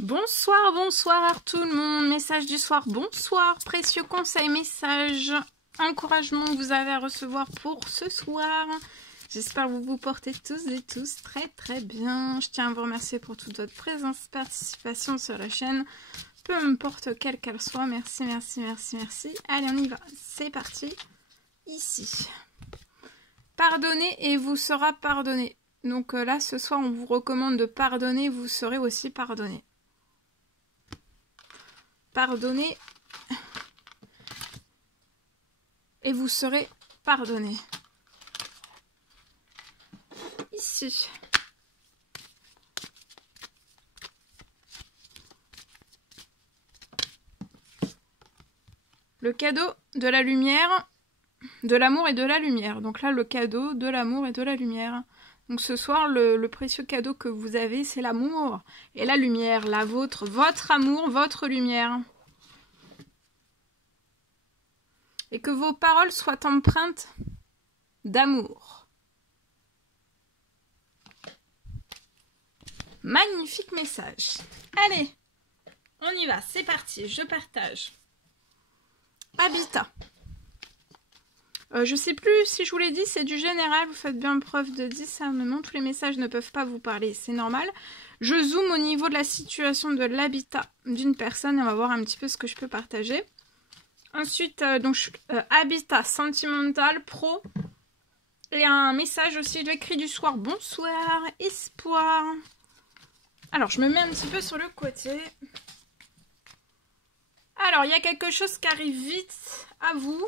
Bonsoir, bonsoir tout le monde, message du soir, bonsoir, précieux conseils, message, encouragement que vous avez à recevoir pour ce soir. J'espère que vous vous portez tous et tous très bien. Je tiens à vous remercier pour toute votre présence, participation sur la chaîne, peu importe quelle qu'elle soit. Merci, merci, merci, merci. Allez, on y va, c'est parti. Ici. Pardonnez et vous sera pardonné. Donc là, ce soir, on vous recommande de pardonner, vous serez aussi pardonné. Pardonnez et vous serez pardonné. Ici. Le cadeau de la lumière, de l'amour et de la lumière. Donc là, le cadeau de l'amour et de la lumière. Donc ce soir, le précieux cadeau que vous avez, c'est l'amour et la lumière, la vôtre, votre amour, votre lumière. Et que vos paroles soient empreintes d'amour. Magnifique message. Allez, on y va, c'est parti, je partage. Habitat. Je sais plus si je vous l'ai dit, c'est du général, vous faites bien preuve de discernement, tous les messages ne peuvent pas vous parler, c'est normal. Je zoome au niveau de la situation de l'habitat d'une personne et on va voir un petit peu ce que je peux partager. Ensuite, habitat sentimental, pro, et un message aussi, le cri du soir, bonsoir, espoir. Alors, je me mets un petit peu sur le côté. Alors, il y a quelque chose qui arrive vite à vous.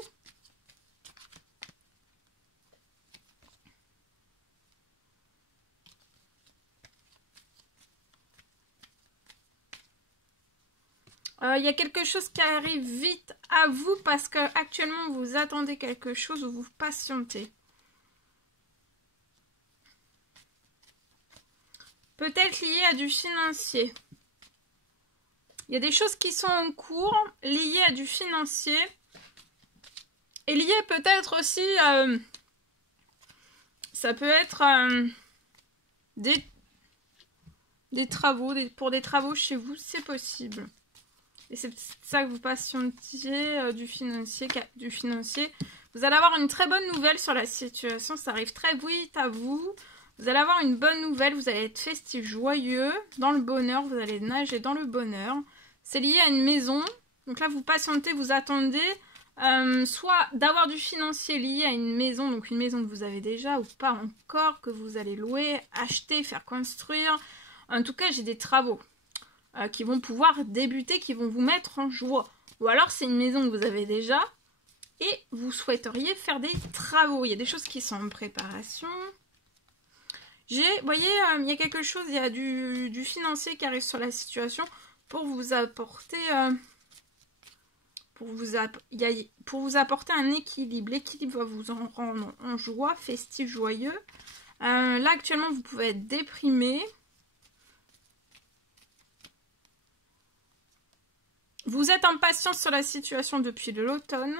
Il y a quelque chose qui arrive vite à vous parce que actuellement vous attendez quelque chose ou vous patientez. Peut-être lié à du financier. Il y a des choses qui sont en cours liées à du financier et liées peut-être aussi, ça peut être des travaux, pour des travaux chez vous, c'est possible. Et c'est ça que vous patientiez du financier. Vous allez avoir une très bonne nouvelle sur la situation. Ça arrive très vite à vous. Vous allez avoir une bonne nouvelle. Vous allez être festif, joyeux, dans le bonheur. Vous allez nager dans le bonheur. C'est lié à une maison. Donc là, vous patientez, vous attendez soit d'avoir du financier lié à une maison. Donc une maison que vous avez déjà ou pas encore, que vous allez louer, acheter, faire construire. En tout cas, j'ai des travaux. Qui vont pouvoir débuter, qui vont vous mettre en joie. Ou alors c'est une maison que vous avez déjà et vous souhaiteriez faire des travaux. Il y a des choses qui sont en préparation. Vous voyez, il y a quelque chose, il y a du financier qui arrive sur la situation pour vous apporter pour vous apporter un équilibre. L'équilibre va vous en rendre en joie, festif, joyeux. Là actuellement vous pouvez être déprimé. Vous êtes impatient sur la situation depuis l'automne.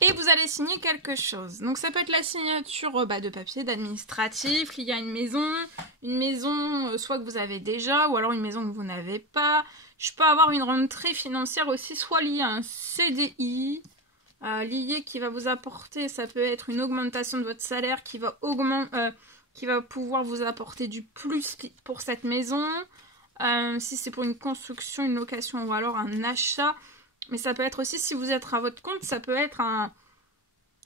Et vous allez signer quelque chose. Donc ça peut être la signature de papier, d'administratif, lié à une maison soit que vous avez déjà, ou alors une maison que vous n'avez pas. Je peux avoir une rentrée financière aussi, soit liée à un CDI, lié qui va vous apporter, ça peut être une augmentation de votre salaire qui va pouvoir vous apporter du plus pour cette maison. Si c'est pour une construction, une location ou alors un achat. Mais ça peut être aussi, si vous êtes à votre compte, ça peut être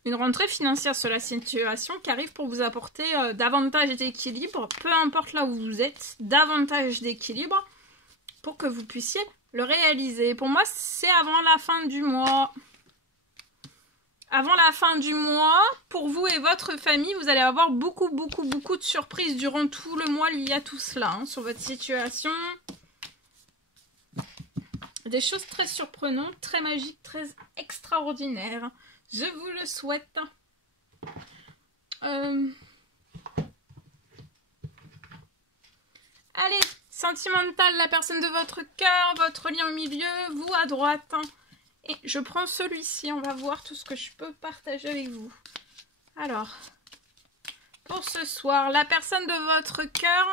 une rentrée financière sur la situation qui arrive pour vous apporter davantage d'équilibre, peu importe là où vous êtes, davantage d'équilibre pour que vous puissiez le réaliser. Pour moi, c'est avant la fin du mois. Avant la fin du mois, pour vous et votre famille, vous allez avoir beaucoup de surprises durant tout le mois liées à tout cela, sur votre situation. Des choses très surprenantes, très magiques, très extraordinaires. Je vous le souhaite. Allez, sentimental, la personne de votre cœur, votre lien au milieu, vous à droite. Et je prends celui-ci, on va voir tout ce que je peux partager avec vous. Alors, pour ce soir, la personne de votre cœur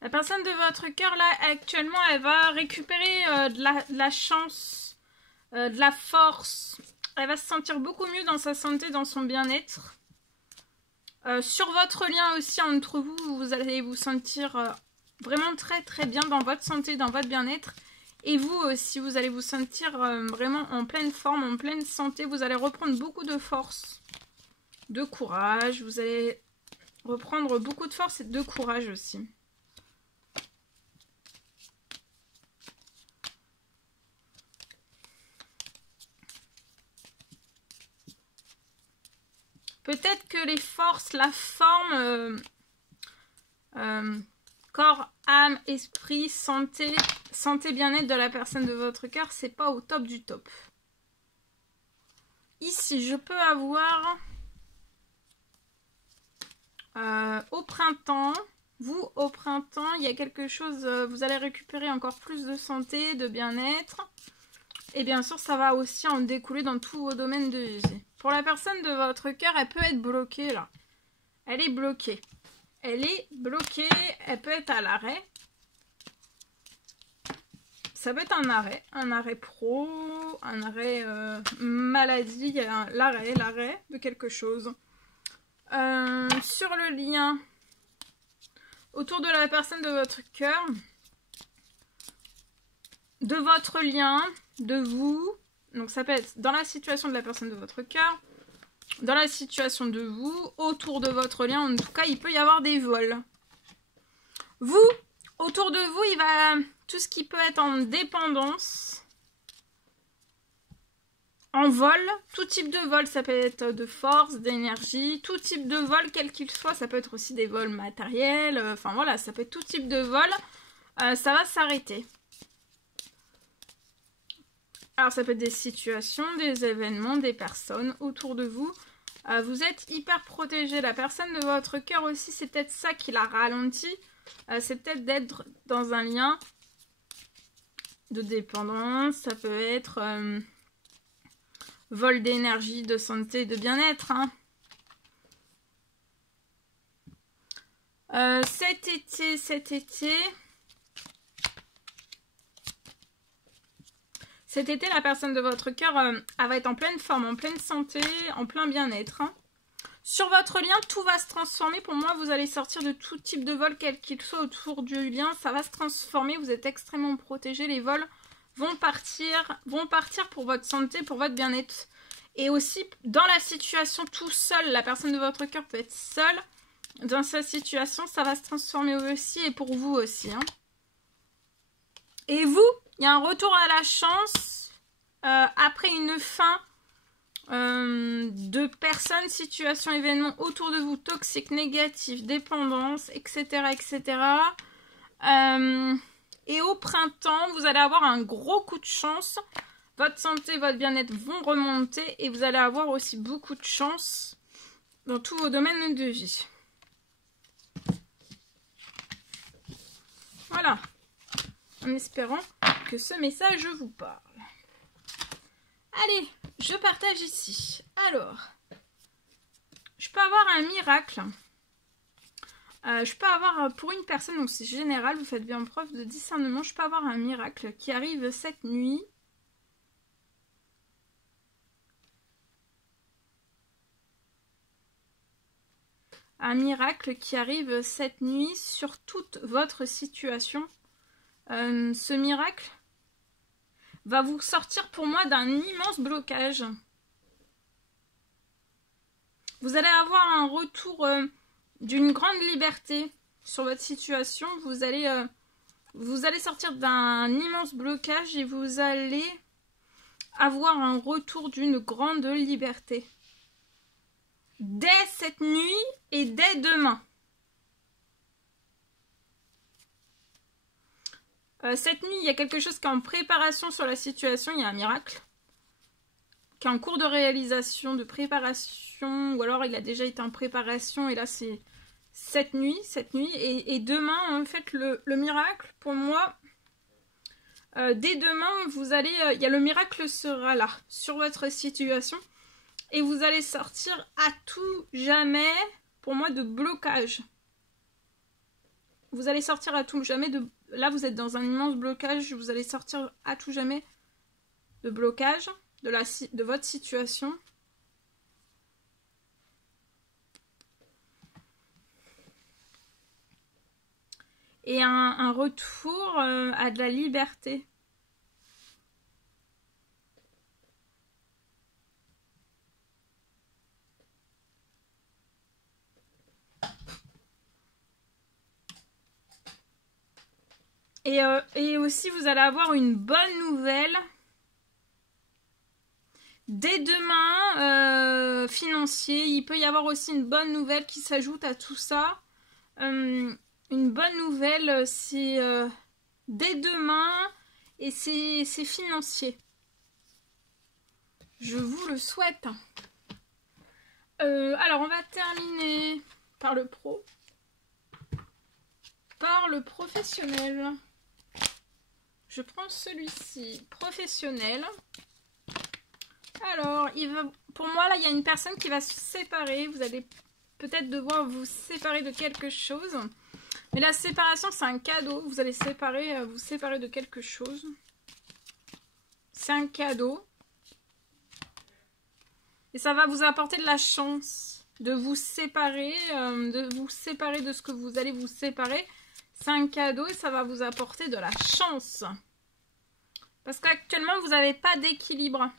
La personne de votre cœur, là, actuellement, elle va récupérer de la chance, de la force. Elle va se sentir beaucoup mieux dans sa santé, dans son bien-être. Sur votre lien aussi entre vous, vous allez vous sentir vraiment très très bien dans votre santé, dans votre bien-être. Et vous aussi, vous allez vous sentir vraiment en pleine forme, en pleine santé. Vous allez reprendre beaucoup de force, de courage. Vous allez reprendre beaucoup de force et de courage aussi. Peut-être que les forces, la forme, corps, âme, esprit, santé, bien-être de la personne de votre cœur, c'est pas au top du top. Ici, je peux avoir au printemps, vous au printemps, il y a quelque chose, vous allez récupérer encore plus de santé, de bien-être. Et bien sûr, ça va aussi en découler dans tous vos domaines de vie. Pour la personne de votre cœur, elle peut être bloquée là. Elle est bloquée. Elle est bloquée, elle peut être à l'arrêt. Ça peut être un arrêt pro, un arrêt maladie, l'arrêt de quelque chose. Sur le lien autour de la personne de votre cœur, de votre lien, de vous, donc ça peut être dans la situation de la personne de votre cœur, dans la situation de vous, autour de votre lien, en tout cas il peut y avoir des vols. Vous, autour de vous, il va tout ce qui peut être en dépendance, en vol, tout type de vol, ça peut être de force, d'énergie, tout type de vol, quel qu'il soit, ça peut être aussi des vols matériels, enfin voilà, ça peut être tout type de vol, ça va s'arrêter. Alors ça peut être des situations, des événements, des personnes autour de vous. Vous êtes hyper protégé. La personne de votre cœur aussi, c'est peut-être ça qui l'a ralenti. C'est peut-être d'être dans un lien de dépendance. Ça peut être vol d'énergie, de santé, de bien-être. Hein. Cet été, la personne de votre cœur, elle va être en pleine forme, en pleine santé, en plein bien-être. Hein. Sur votre lien, tout va se transformer. Pour moi, vous allez sortir de tout type de vol, quel qu'il soit autour du lien. Ça va se transformer. Vous êtes extrêmement protégé. Les vols vont partir pour votre santé, pour votre bien-être. Et aussi, dans la situation tout seul, la personne de votre cœur peut être seule. Dans sa situation, ça va se transformer aussi et pour vous aussi. Hein. Et vous, il y a un retour à la chance après une fin de personnes, situations, événements autour de vous, toxiques, négatifs, dépendance, etc. etc. Et au printemps, vous allez avoir un gros coup de chance. Votre santé, votre bien-être vont remonter et vous allez avoir aussi beaucoup de chance dans tous vos domaines de vie. Voilà. En espérant que ce message vous parle. Allez, je partage ici. Alors, je peux avoir un miracle. Je peux avoir, pour une personne, donc c'est général, vous faites bien preuve de discernement, je peux avoir un miracle qui arrive cette nuit. Un miracle qui arrive cette nuit sur toute votre situation. Ce miracle va vous sortir pour moi d'un immense blocage. Vous allez avoir un retour d'une grande liberté sur votre situation. Vous allez sortir d'un immense blocage et vous allez avoir un retour d'une grande liberté. Dès cette nuit et dès demain. Cette nuit, il y a quelque chose qui est en préparation sur la situation, il y a un miracle qui est en cours de réalisation, de préparation, ou alors il a déjà été en préparation et là c'est cette nuit, et demain en fait le miracle pour moi, dès demain vous allez, le miracle sera là sur votre situation et vous allez sortir à tout jamais pour moi de blocage. vous allez sortir à tout jamais de... Là, vous êtes dans un immense blocage. Vous allez sortir à tout jamais de blocage de votre situation. Et un retour à de la liberté. Et aussi, vous allez avoir une bonne nouvelle. Dès demain, financier, il peut y avoir aussi une bonne nouvelle qui s'ajoute à tout ça. Une bonne nouvelle, c'est dès demain et c'est financier. Je vous le souhaite. Alors, on va terminer par le pro. Par le professionnel. Je prends celui-ci, professionnel. Alors, pour moi, là, il y a une personne qui va se séparer. Vous allez peut-être devoir vous séparer de quelque chose. Mais la séparation, c'est un cadeau. Vous allez vous séparer de quelque chose. C'est un cadeau. Et ça va vous apporter de la chance de vous séparer de ce que vous allez vous séparer. C'est un cadeau et ça va vous apporter de la chance. Parce qu'actuellement, vous n'avez pas d'équilibre.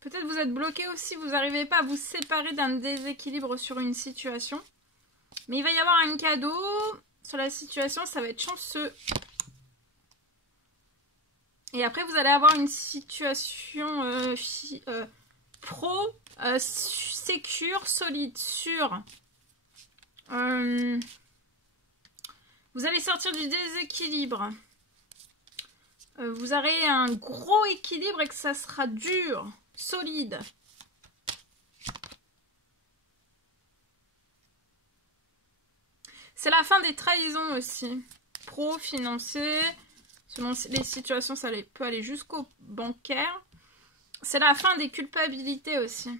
Peut-être vous êtes bloqué aussi, vous n'arrivez pas à vous séparer d'un déséquilibre sur une situation. Mais il va y avoir un cadeau sur la situation, ça va être chanceux. Et après, vous allez avoir une situation sécure, solide, sûre. Vous allez sortir du déséquilibre. Vous aurez un gros équilibre et que ça sera dur, solide. C'est la fin des trahisons aussi. Pro, financier, selon les situations, ça peut aller jusqu'au bancaire. C'est la fin des culpabilités aussi.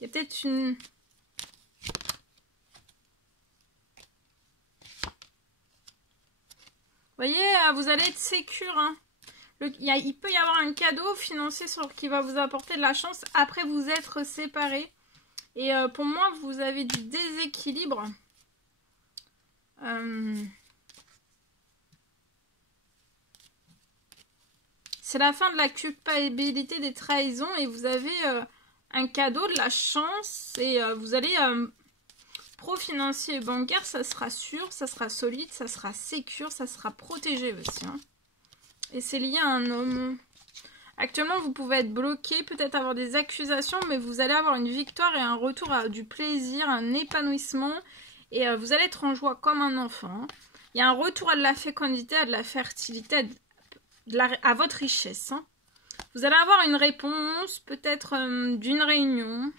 Il y a peut-être une... Vous voyez, vous allez être sécure. Hein. Il peut y avoir un cadeau financier qui va vous apporter de la chance après vous être séparés. Et pour moi, vous avez du déséquilibre. C'est la fin de la culpabilité des trahisons et vous avez un cadeau, de la chance. Et vous allez... Pro, financier et bancaire, ça sera sûr, ça sera solide, ça sera sécure, ça sera protégé aussi. Hein. Et c'est lié à un homme. Actuellement, vous pouvez être bloqué, peut-être avoir des accusations, mais vous allez avoir une victoire et un retour à du plaisir, un épanouissement. Et vous allez être en joie comme un enfant. Il y a un retour à de la fécondité, à de la fertilité, à votre richesse. Hein. Vous allez avoir une réponse, peut-être d'une réunion.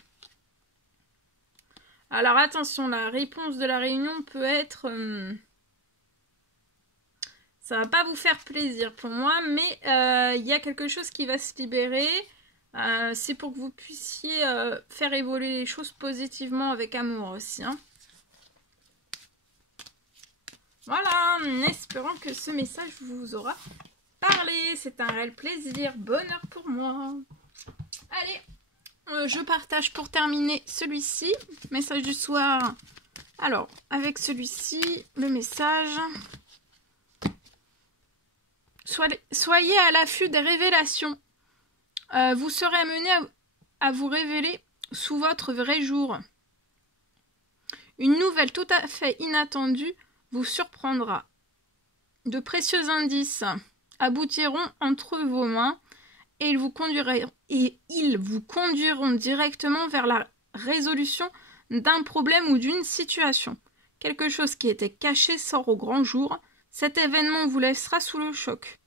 Alors attention, la réponse de la réunion peut être... ça va pas vous faire plaisir pour moi, mais il y a quelque chose qui va se libérer. C'est pour que vous puissiez faire évoluer les choses positivement avec amour aussi. Hein. Voilà, en espérant que ce message vous aura parlé. C'est un réel plaisir, bonheur pour moi. Allez, je partage pour terminer celui-ci. Message du soir. Alors, avec celui-ci, le message... Soyez à l'affût des révélations. Vous serez amené à vous révéler sous votre vrai jour. Une nouvelle tout à fait inattendue vous surprendra. De précieux indices aboutiront entre vos mains et ils vous conduiront directement vers la résolution d'un problème ou d'une situation. Quelque chose qui était caché sort au grand jour. Cet événement vous laissera sous le choc.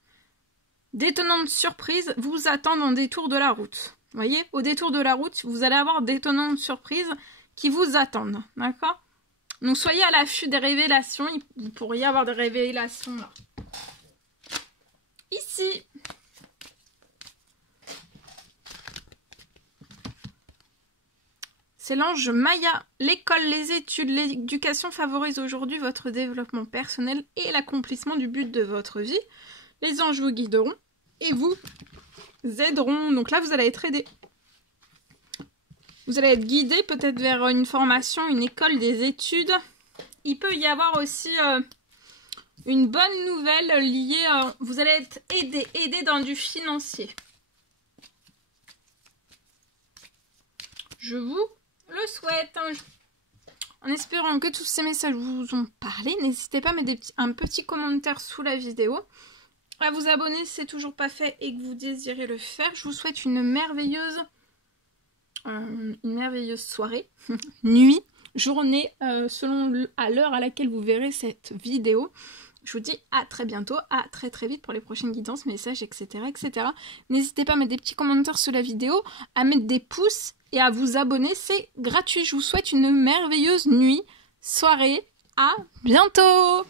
D'étonnantes surprises vous attendent en détour de la route. Vous voyez, au détour de la route, vous allez avoir d'étonnantes surprises qui vous attendent. D'accord ? Donc, soyez à l'affût des révélations. Vous pourriez avoir des révélations là. Ici. C'est l'ange Maya. L'école, les études, l'éducation favorisent aujourd'hui votre développement personnel et l'accomplissement du but de votre vie. Les anges vous guideront et vous aideront. Donc là, vous allez être aidé. Vous allez être guidé peut-être vers une formation, une école, des études. Il peut y avoir aussi une bonne nouvelle liée, vous allez être aidé dans du financier. Je vous le souhaite. En espérant que tous ces messages vous ont parlé, n'hésitez pas à mettre un petit commentaire sous la vidéo. À vous abonner si c'est toujours pas fait et que vous désirez le faire. Je vous souhaite une merveilleuse soirée, nuit, journée, selon à l'heure à laquelle vous verrez cette vidéo. Je vous dis à très bientôt, à très vite pour les prochaines guidances, messages, etc. etc. N'hésitez pas à mettre des petits commentaires sous la vidéo, à mettre des pouces et à vous abonner, c'est gratuit. Je vous souhaite une merveilleuse nuit, soirée, à bientôt!